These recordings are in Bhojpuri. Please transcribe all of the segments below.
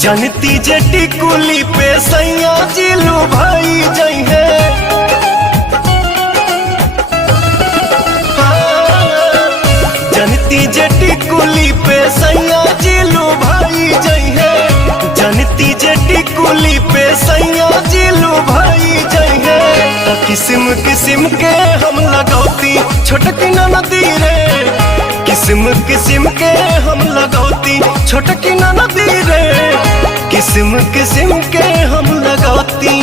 जनती जेटी कुली पे सैया जिलू भाई जई है। जनती जेटी कुली पे सैया जिलू भाई जई है। जनती जेटी कुली पे सैया जिलू भाई जई है। तो किस्म किस्म के हम लगौती छोटकी नदी रे। किस्म किस्म के हम लगौती छोटकी नदी रे। किस्म किस्म के हम लगौती।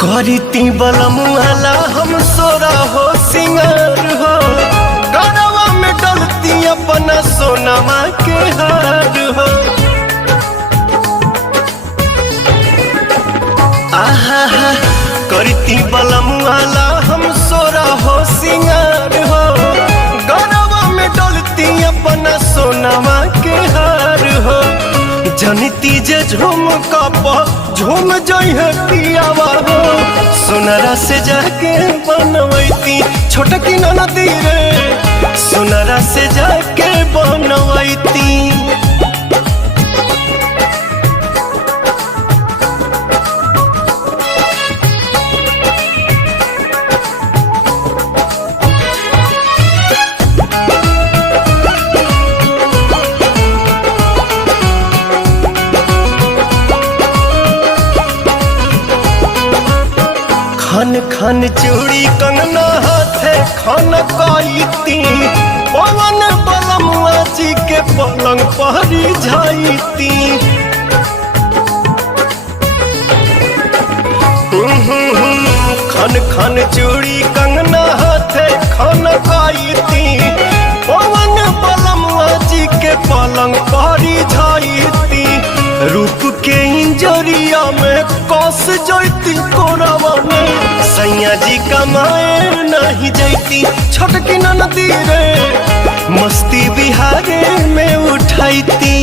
करती बलमुआला हम सोरा हो सिंगार हो। गरवा में डलती अपना सोनमा के हार हो। आहा करती बलमुआला हम सोरा हो सिंगार हो। गरवा में डलती अपना सोनमा के हार हो। जनती जे झूम कप झूम जई है पियावा हो। सोनरा से जाके बनवैती छोटकी नदी रे। सोनरा से जाके बनवैती। खन खन चूड़ी कंगना हाथे खन कईती। पवन बलमुआ जी के पलंग पहरी जाईती। खन खन चूड़ी कंगना हाथे खन कईती। पवन बलमुआ जी के पलंग पहरी जाईती। रूप के इंजरिया में कस जैती कोरावा में। सैया जी कमाए नहीं जैती छोटकी नदी रे। मस्ती बिहारे में उठाईती।